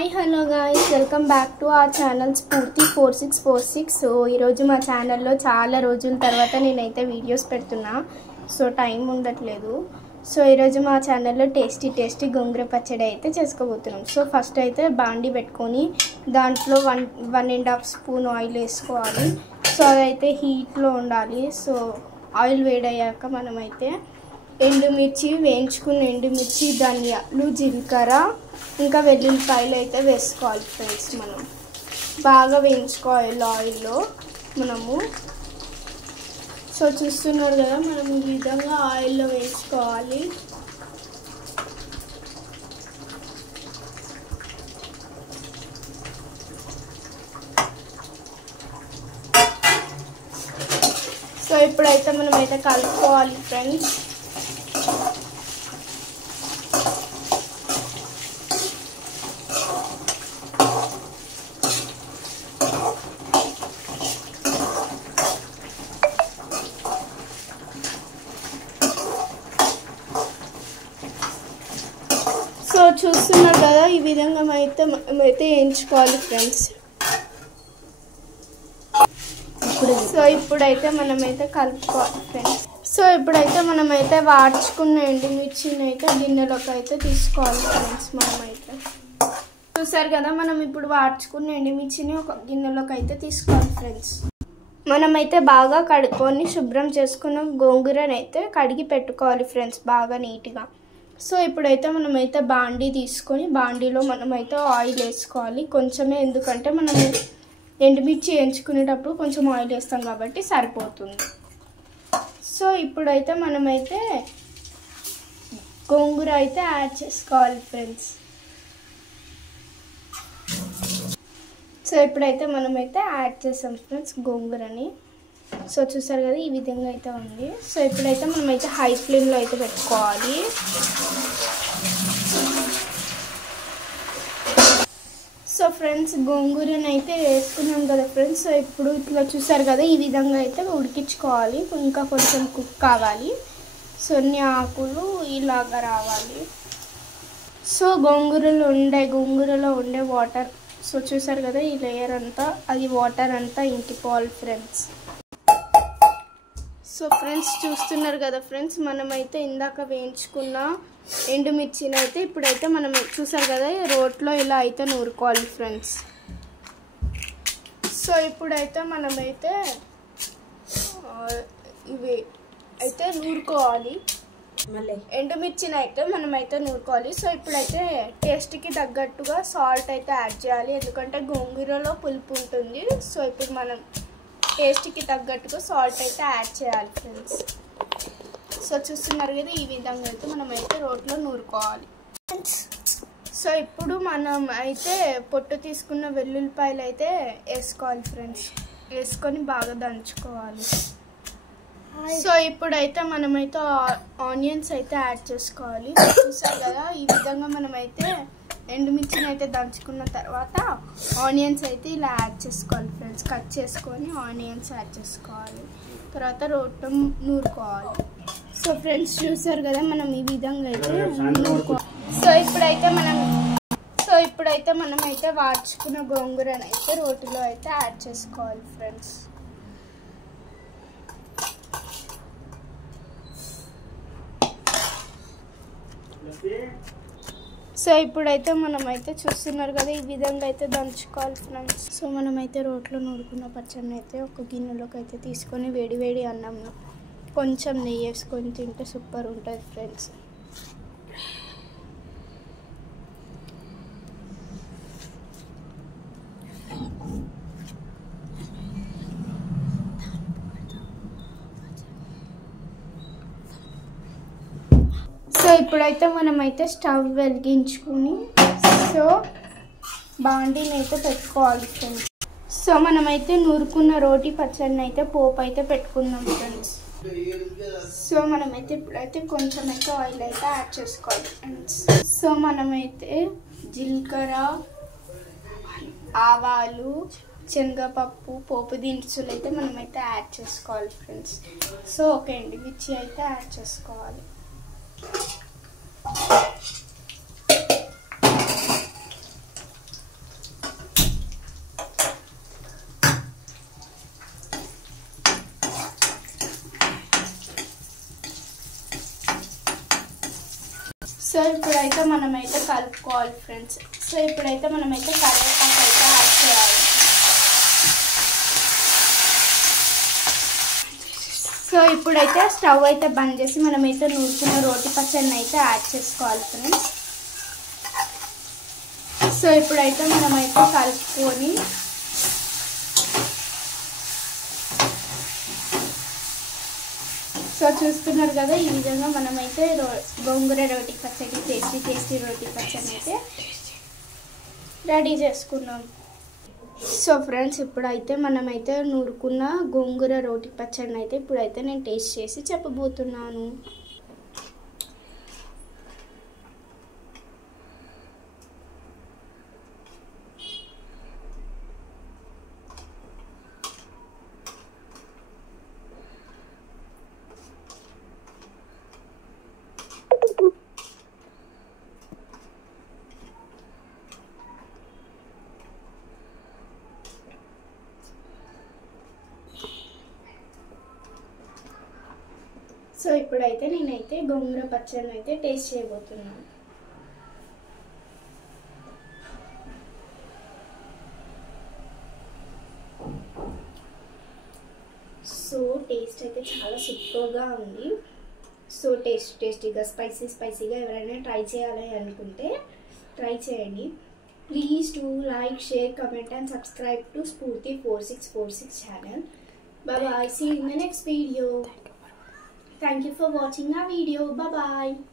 Hi hello guys, welcome back to our channel స్ఫూర్తి 4646. So ఈరోజు మా ఛానల్లో చాలా రోజుల తర్వాత నేనైతే వీడియోస్ పెడుతున్నా. సో టైం ఉండట్లేదు. సో ఈరోజు మా ఛానల్లో టేస్టీ గోంగూర పచ్చడి అయితే చేసుకోబోతున్నాం. సో ఫస్ట్ అయితే బాండి పెట్టుకొని దాంట్లో 1.5 స్పూన్ ఆయిల్ వేసుకోవాలి. సో అదైతే హీట్లో ఉండాలి. సో ఆయిల్ వేడయ్యాక మనమైతే ఎండుమిర్చి, వేయించుకున్న ఎండుమిర్చి, ధనియాలు, జీలకర్ర, ఇంకా వెల్లుల్లిపాయలు అయితే వేసుకోవాలి ఫ్రెండ్స్. మనం బాగా వేయించుకోవాలి ఆయిల్లో మనము. సో చూస్తున్నారు కదా, మనం ఈ విధంగా ఆయిల్లో వేయించుకోవాలి. సో ఇప్పుడైతే మనమైతే కలుపుకోవాలి ఫ్రెండ్స్. సో చూస్తున్నారు కదా, ఈ విధంగా మనమైతే వేయించుకోవాలి ఫ్రెండ్స్. సో ఇప్పుడైతే మనమైతే కలుపుకోవాలి ఫ్రెండ్స్. సో ఇప్పుడైతే మనమైతే వాడ్చుకున్న ఎండుమిర్చిని అయితే గిన్నెలోకి అయితే తీసుకోవాలి ఫ్రెండ్స్. మనమైతే చూసారు కదా, మనం ఇప్పుడు వాడ్చుకున్న ఎండుమిర్చిని ఒక గిన్నెలోకి అయితే తీసుకోవాలి ఫ్రెండ్స్. మనమైతే బాగా కడుక్కొని శుభ్రం చేసుకున్న గోంగూరని అయితే కడిగి పెట్టుకోవాలి ఫ్రెండ్స్, బాగా నీట్గా. సో ఇప్పుడైతే మనమైతే బాండీ తీసుకొని బాండీలో మనమైతే ఆయిల్ వేసుకోవాలి కొంచెమే, ఎందుకంటే మనము ఎండుమిర్చి వేయించుకునేటప్పుడు కొంచెం ఆయిల్ వేస్తాం కాబట్టి సరిపోతుంది. సో ఇప్పుడైతే మనమైతే గోంగూర అయితే యాడ్ చేసుకోవాలి ఫ్రెండ్స్. సో ఇప్పుడైతే మనమైతే యాడ్ చేసాం ఫ్రెండ్స్ గోంగూరని. సో చూసారు కదా, ఈ విధంగా అయితే ఉంది. సో ఇప్పుడైతే మనమైతే హై ఫ్లేమ్లో అయితే పెట్టుకోవాలి. సో ఫ్రెండ్స్, గోంగూరని అయితే వేసుకున్నాం కదా ఫ్రెండ్స్. సో ఇప్పుడు ఇట్లా చూసారు కదా, ఈ విధంగా అయితే ఉడికించుకోవాలి. ఇంకా కొంచెం కుక్ కావాలి. సో అన్ని ఆకులు ఇలాగా రావాలి. సో గోంగూరలో ఉండే వాటర్, సో చూసారు కదా, ఈ లేయర్ అంతా అది వాటర్ అంతా ఇంకిపోవాలి ఫ్రెండ్స్. సో ఫ్రెండ్స్ చూస్తున్నారు కదా ఫ్రెండ్స్, మనమైతే ఇందాక వేయించుకున్న ఎండుమిర్చిని అయితే ఇప్పుడైతే మనం చూసారు కదా, రోట్లో ఇలా అయితే నూరుకోవాలి ఫ్రెండ్స్. సో ఇప్పుడైతే మనమైతే ఇవి అయితే నూరుకోవాలి, ఎండుమిర్చిని అయితే మనమైతే నూరుకోవాలి. సో ఇప్పుడైతే టేస్ట్కి తగ్గట్టుగా సాల్ట్ అయితే యాడ్ చేయాలి, ఎందుకంటే గోంగూరలో పులుపు ఉంటుంది. సో ఇప్పుడు మనం టేస్ట్కి తగ్గట్టుగా సాల్ట్ అయితే యాడ్ చేయాలి ఫ్రెండ్స్. సో చూస్తున్నారు కదా, ఈ విధంగా అయితే మనమైతే రోట్లో నూరుకోవాలి. సో ఇప్పుడు మనం అయితే పొట్టు తీసుకున్న వెల్లుల్లిపాయలు అయితే వేసుకోవాలి ఫ్రెండ్స్. వేసుకొని బాగా దంచుకోవాలి. సో ఇప్పుడైతే మనమైతే ఆనియన్స్ అయితే యాడ్ చేసుకోవాలి. చూసారు కదా, ఈ విధంగా మనమైతే ఎండుమిర్చిని అయితే దంచుకున్న తర్వాత ఆనియన్స్ అయితే ఇలా యాడ్ చేసుకోవాలి ఫ్రెండ్స్. కట్ చేసుకొని ఆనియన్స్ యాడ్ చేసుకోవాలి, తర్వాత రోట్లో నూరుకోవాలి. సో ఫ్రెండ్స్ చూసారు కదా, మనం ఈ విధంగా అయితే నూరుకోవాలి. సో ఇప్పుడైతే మనమైతే వాడ్చుకున్న గోంగూరని అయితే రోటిలో అయితే యాడ్ చేసుకోవాలి ఫ్రెండ్స్. సో ఇప్పుడైతే మనమైతే చూస్తున్నారు కదా, ఈ విధంగా అయితే దంచుకోవాలి ఫ్రెండ్స్. సో మనమైతే రోట్లో నూరుకున్న పచ్చడిని అయితే ఒక గిన్నెలోకి అయితే తీసుకొని వేడి అన్నంలో కొంచెం నెయ్యి వేసుకొని తింటే సూపర్ ఉంటుంది ఫ్రెండ్స్. సో ఇప్పుడైతే మనమైతే స్టవ్ వెలిగించుకొని సో బాండీని అయితే పెట్టుకోవాలి ఫ్రెండ్స్. సో మనమైతే నూరుకున్న రోటి పచ్చడిని అయితే పోపు అయితే పెట్టుకుందాం ఫ్రెండ్స్. సో మనమైతే ఇప్పుడైతే కొంచెం అయితే ఆయిల్ అయితే యాడ్ చేసుకోవాలి ఫ్రెండ్స్. సో మనమైతే జీలకర్ర, ఆవాలు, శనగపప్పు, పోపు దినుసులు అయితే మనమైతే యాడ్ చేసుకోవాలి ఫ్రెండ్స్. సో ఒక ఎండుమిర్చి అయితే యాడ్ చేసుకోవాలి. సో ఇప్పుడైతే మనమైతే కలుపుకోవాలి ఫ్రెండ్స్. సో ఇప్పుడైతే మనమైతే కరివేపాకు అయితే యాడ్ చేయాలి. సో ఇప్పుడైతే స్టవ్ అయితే బంద్ చేసి మనమైతే నూరుకున్న రోటి పచ్చడిని అయితే యాడ్ చేసుకోవాలి ఫ్రెండ్స్. సో ఇప్పుడైతే మనమైతే కలుపుకొని సో చూస్తున్నారు కదా, ఈ విధంగా మనమైతే గోంగూర రోటి పచ్చడి, టేస్టీ రోటి పచ్చడి అయితే రెడీ చేసుకున్నాం. సో ఫ్రెండ్స్ ఇప్పుడైతే మనమైతే నూరుకున్న గోంగూర రోటి పచ్చడిని అయితే ఇప్పుడైతే నేను టేస్ట్ చేసి చెప్పబోతున్నాను. సో ఇప్పుడైతే నేనైతే గోంగూర పచ్చడిని అయితే టేస్ట్ చేయబోతున్నాను. సో టేస్ట్ అయితే చాలా సూపర్గా ఉంది. సో టేస్టీగా స్పైసీగా ఎవరైనా ట్రై చేయాలి అనుకుంటే ట్రై చేయండి. Please to like, share, comment and subscribe to Spurti 4646 channel. Bye bye. See you in the next video. Thank you for watching our video. Bye bye.